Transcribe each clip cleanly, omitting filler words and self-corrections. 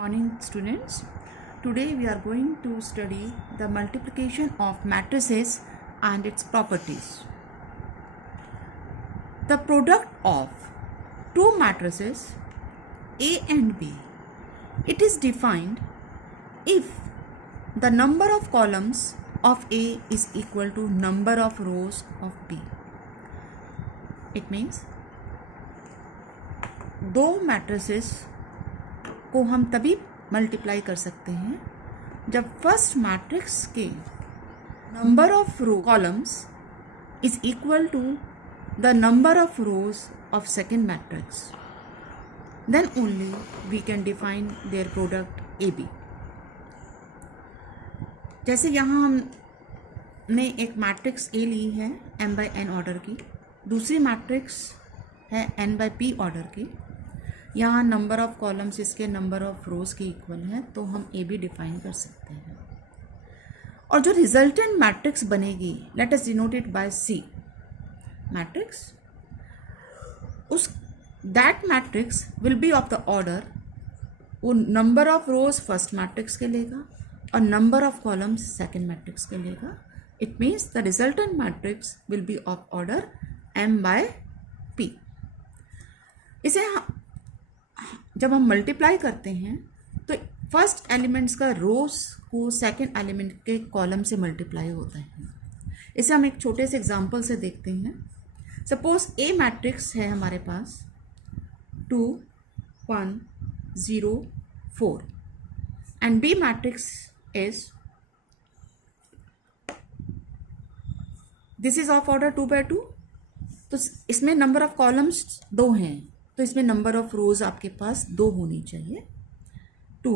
Morning students. Today we are going to study the multiplication of matrices and its properties. The product of two matrices A and B, it is defined if the number of columns of A is equal to number of rows of B. It means दो matrices को हम तभी multiply कर सकते हैं जब first matrix के number of row columns is equal to the number of rows of second matrix, then only we can define their product A B. जैसे यहाँ हमने एक मैट्रिक्स ए ली है m बाई n ऑर्डर की, दूसरी matrix है n by p order की. यहाँ नंबर ऑफ कॉलम्स इसके नंबर ऑफ रोज के इक्वल है, तो हम ए बी डिफाइन कर सकते हैं. और जो रिजल्टेंट मैट्रिक्स बनेगी, let us denote it by C matrix, उस that matrix will be of the order, वो number of rows first matrix के लेगा और number of columns second matrix के लेगा. It means the resultant matrix will be of order m by p. इसे जब हम मल्टीप्लाई करते हैं तो फर्स्ट एलिमेंट्स का रोज को सेकंड एलिमेंट के कॉलम से मल्टीप्लाई होता है. इसे हम एक छोटे से एग्जांपल से देखते हैं. सपोज ए मैट्रिक्स है हमारे पास 2 1 0 4 and B matrix is this is of order 2 by 2. तो इसमें नंबर ऑफ कॉलम्स 2 हैं, तो इसमें नंबर ऑफ रोज आपके पास 2 होनी चाहिए. 2,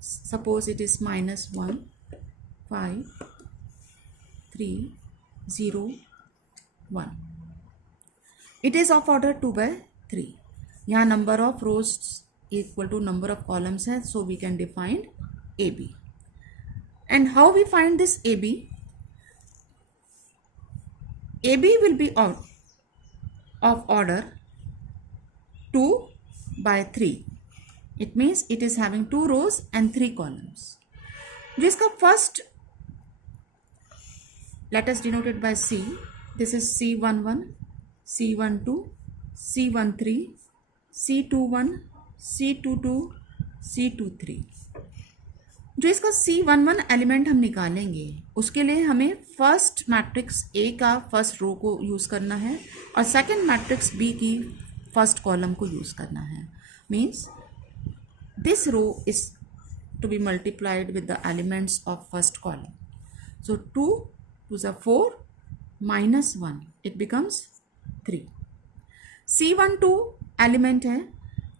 suppose it is -1 5 3 0 1. It is of order 2 by 3. यहाँ number of rows equal to number of columns है, so we can define A B. And how we find this A B? A B will be of order 2 by 3. It means it is having 2 rows and 3 columns. जिसका first, let us denote it by C. This is C11, C12, C13, C21, C22, C23. जो इसका C11 element हम निकालेंगे, उसके लिए हमें first matrix A का first row को यूज़ करना है और सेकंड मैट्रिक्स B की फर्स्ट कॉलम को यूज़ करना है. Means this row is to be multiplied with the elements of first column. So 2 2 is 4 -1, it becomes 3. C12 element है,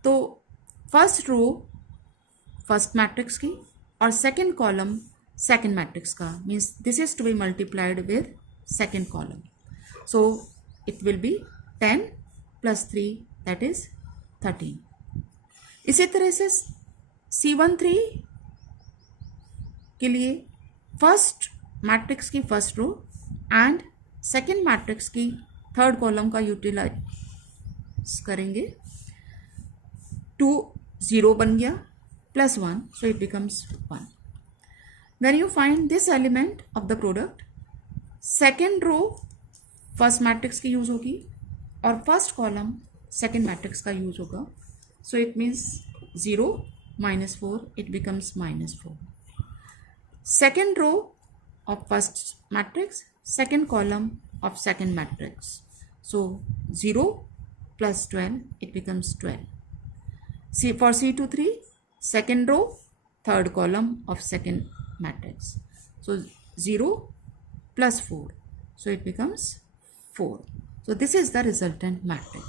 तो फर्स्ट रो फर्स्ट मैट्रिक्स की और सेकेंड कॉलम सेकेंड मैट्रिक्स का. Means this is to be multiplied with second column. So it will be 10 + 3, that is 13. इसी तरह से C13 के लिए फर्स्ट मैट्रिक्स की first row and second matrix की थर्ड कॉलम का यूटिलाइज करेंगे. 2 0 बन गया +1, so it becomes 1. When you find this element of the product, second row first matrix की यूज होगी और first column second matrix का यूज होगा. So it means 0 -4, it becomes -4. Second row of first matrix, second column of second matrix. So 0 + 12, it becomes 12. See, for C23, second row third column of second matrix. So 0 + 4, so it becomes 4. So this is the resultant matrix.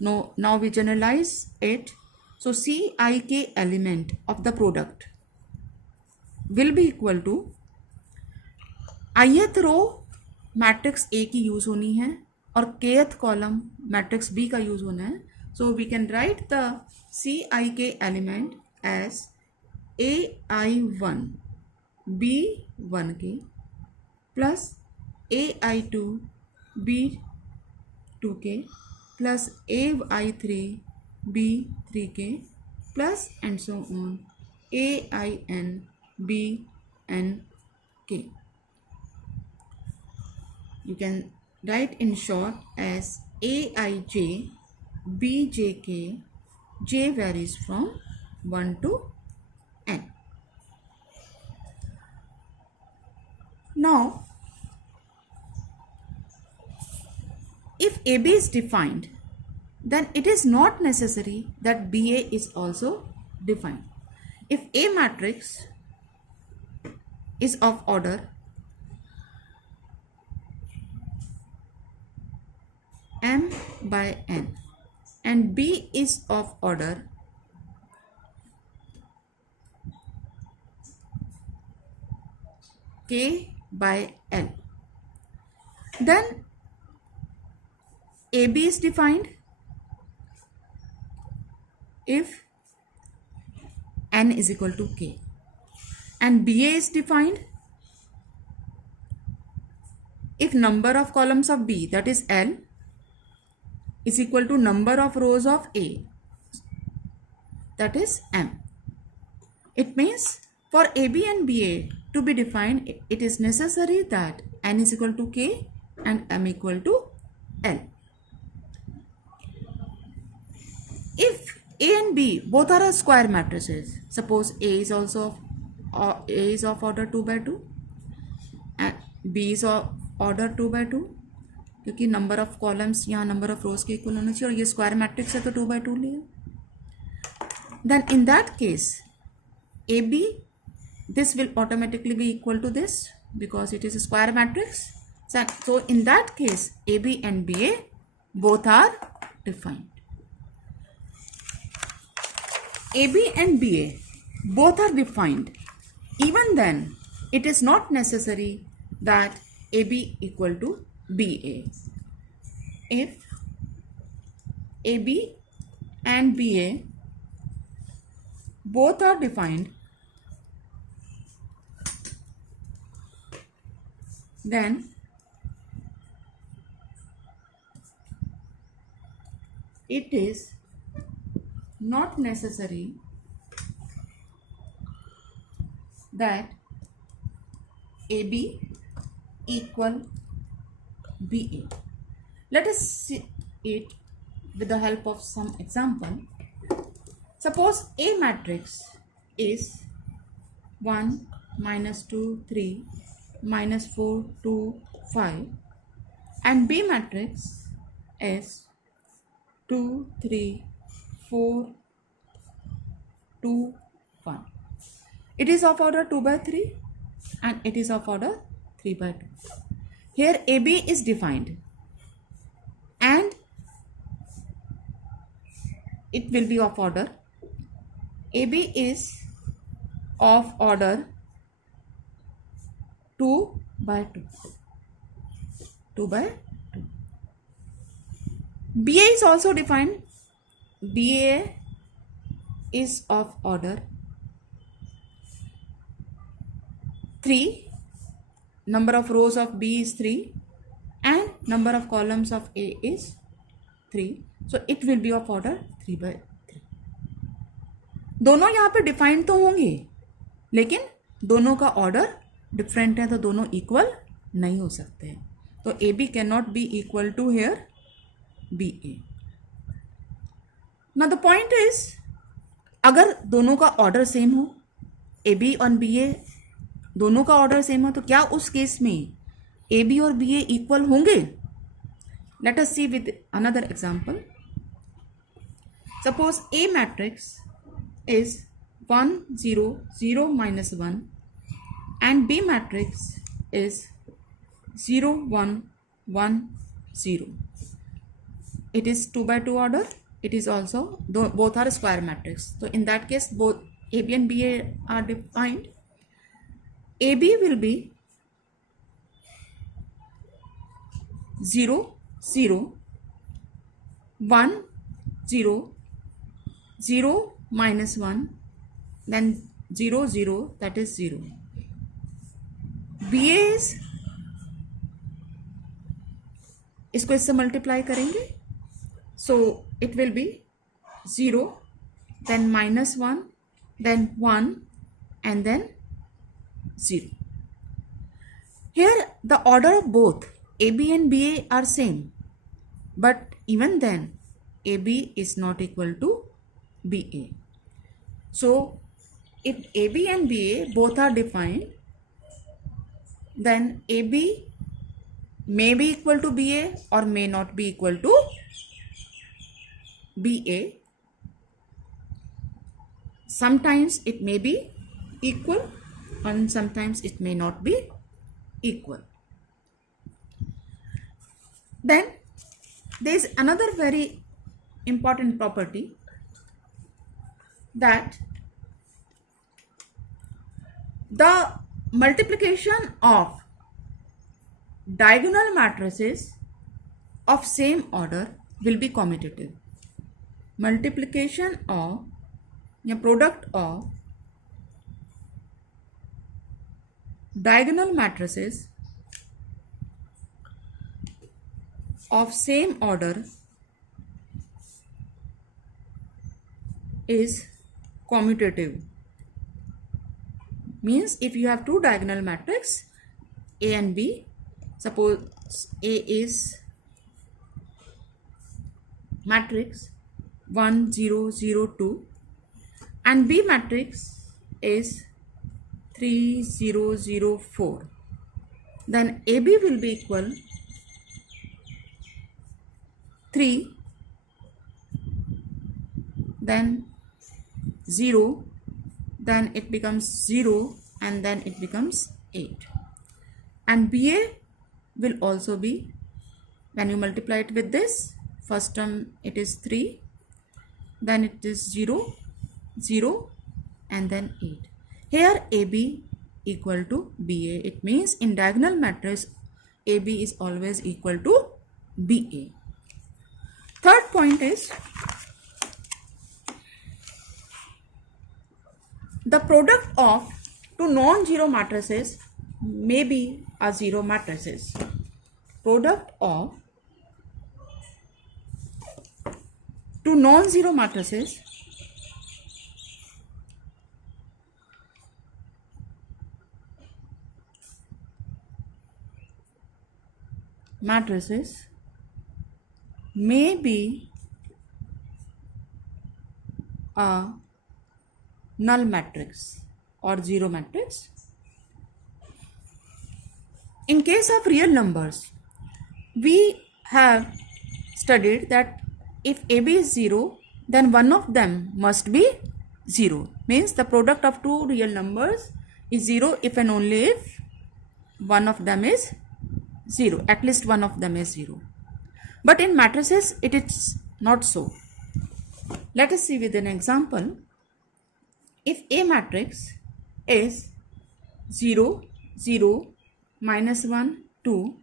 Now we generalize it. So Cik element of the product will be equal to ith row matrix A की use होनी है और kth column matrix B का use होना है. So we can write the Cik element as AI1 B1k plus AI2 B2k plus AI3 B3k plus and so on, A, I, N, B, N, K. You can write in short as A, I, J, B, J, K. J varies from 1 to N. Now, if AB is defined, then it is not necessary that BA is also defined. If A matrix is of order M by N and B is of order K by L, then AB is defined if N is equal to K, and BA is defined if number of columns of B, that is L, is equal to number of rows of A, that is M. It means for AB and BA to be defined, it is necessary that N is equal to K and M equal to L. If A and B both are square matrices, suppose A is of order 2 by 2 and B is of order 2 by 2, क्योंकि number of columns यहाँ number of रोज के equal होना चाहिए और ये square matrix है तो 2 by 2 लिए. Then in that case AB, this will automatically be equal to this because it is a square matrix. So in that case AB and BA both are defined. AB and BA both are defined. Even then, it is not necessary that AB equal to BA. If AB and BA both are defined, then it is not necessary that AB equal BA. Let us see it with the help of some example. Suppose A matrix is 1, minus 2, 3, minus 4, 2, 5 and B matrix is 2, 3, 4, 2, 1. It is of order 2 by 3 and it is of order 3 by 2. Here AB is defined and it will be of order. AB is of order 2 by 2. 2 by 2. BA is also defined. BA is of order 3. Number of rows of B is 3 and number of columns of A is 3. So it will be of order 3 by 3. दोनों यहाँ पे defined तो होंगे लेकिन दोनों का order different है तो दोनों इक्वल नहीं हो सकते हैं. तो A B can not be equal to here B A. Now the point is अगर दोनों का ऑर्डर सेम हो, ए बी और बी ए दोनों का ऑर्डर सेम हो, तो क्या उस केस में ए बी और बी ए इक्वल होंगे? Let us see with another example. Suppose A matrix is 1 0 0 minus 1 and B matrix is 0 1 1 0. It is 2 by 2 order. It is also both are square matrix. So in that case both AB and BA are defined. AB will be 0 0 1 0 0 minus 1 then 0 0, that is 0. BA is, इसको इससे multiply करेंगे, so it will be 0 then -1, then 1, and then 0. Here the order of both AB and BA are same, but even then AB is not equal to BA. So if AB and BA both are defined, then AB may be equal to BA or may not be equal to BA. Sometimes it may be equal and sometimes it may not be equal. Then there is another very important property, that the multiplication of diagonal matrices of same order will be commutative. Multiplication of या product of diagonal matrices of same order is commutative. Means if you have two diagonal matrix A and B, suppose A is matrix 1 0 0 2 and B matrix is 3 0 0 4, then AB will be equal 3, then 0, then it becomes 0, and then it becomes 8. And BA will also be, when you multiply it with this, first term it is 3, then it is 0, 0, and then 8. Here AB equal to BA. It means in diagonal matrix AB is always equal to BA. Third point is the product of two non-zero matrices may be a zero matrices. Product of two non-zero matrices may be a null matrix or zero matrix. In case of real numbers, we have studied that if AB is 0, then one of them must be 0. Means the product of two real numbers is 0 if and only if one of them is 0. At least one of them is 0. But in matrices, it is not so. Let us see with an example. If A matrix is 0, 0, -1, 2,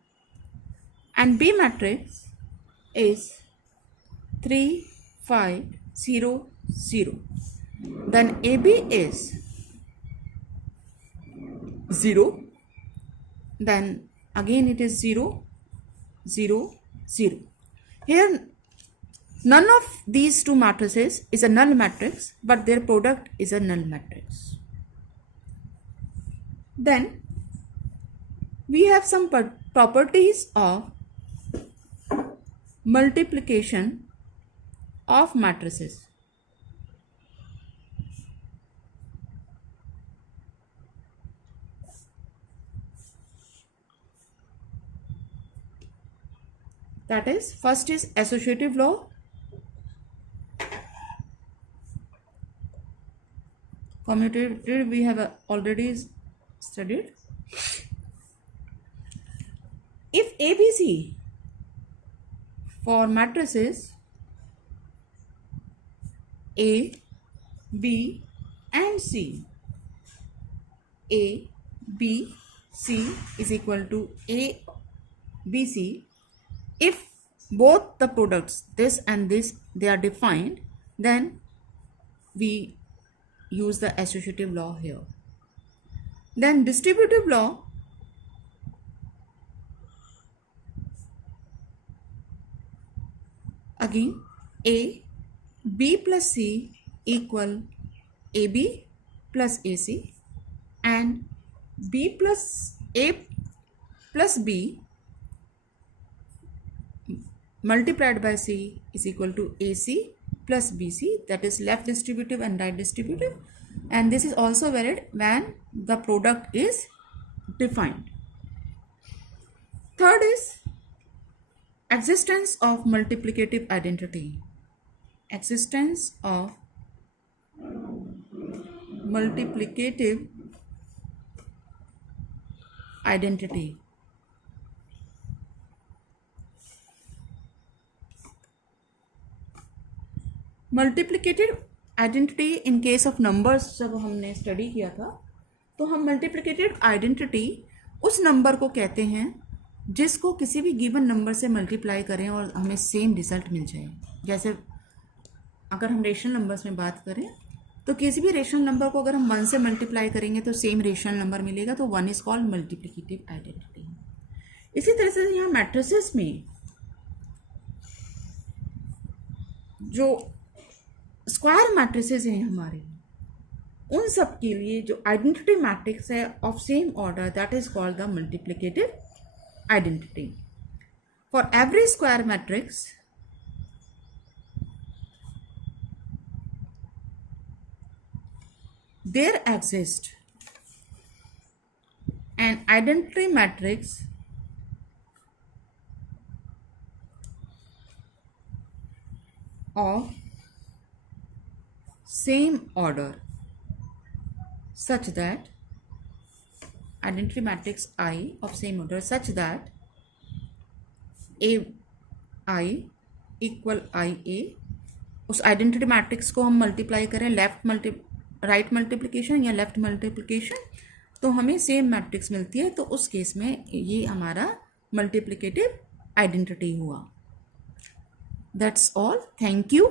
and B matrix is 3, 5, 0, 0, then AB is 0, then again it is 0, 0, 0. Here none of these two matrices is a null matrix, but their product is a null matrix. Then we have some properties of multiplication of matrices. That is, first is associative law. Commutative we have already studied. If ABC for matrices A, B and C, A, B, C is equal to A, B, C, if both the products this and this they are defined, then we use the associative law here. Then distributive law, again A, B plus C equal AB plus AC and B plus A plus B multiplied by C is equal to AC plus BC, that is left distributive and right distributive, and this is also valid when the product is defined. Third is existence of multiplicative identity. Existence of multiplicative identity. Multiplicative identity in case of numbers जब हमने study किया था, तो हम multiplicative identity उस number को कहते हैं जिसको किसी भी गिवन नंबर से मल्टीप्लाई करें और हमें सेम रिजल्ट मिल जाए। जैसे अगर हम रेशनल नंबर्स में बात करें तो किसी भी रेशनल नंबर को अगर हम 1 से मल्टीप्लाई करेंगे तो सेम रेशनल नंबर मिलेगा, तो 1 इज कॉल्ड मल्टीप्लिकेटिव आइडेंटिटी। इसी तरह से यहाँ मैट्रिसेस में जो स्क्वायर मैट्रिसेस हैं हमारे, उन सब के लिए जो आइडेंटिटी मैट्रिक्स है of same order, that is called the multiplicative identity. For every square matrix there exists an identity matrix of same order such that identity matrix I of same order such that AI equal IA, उस identity matrix को हम multiply करें right multiplication या left multiplication, तो हमें same matrix मिलती है, तो उस केस में ये हमारा मल्टीप्लिकेटिव आइडेंटिटी हुआ। That's all, thank you.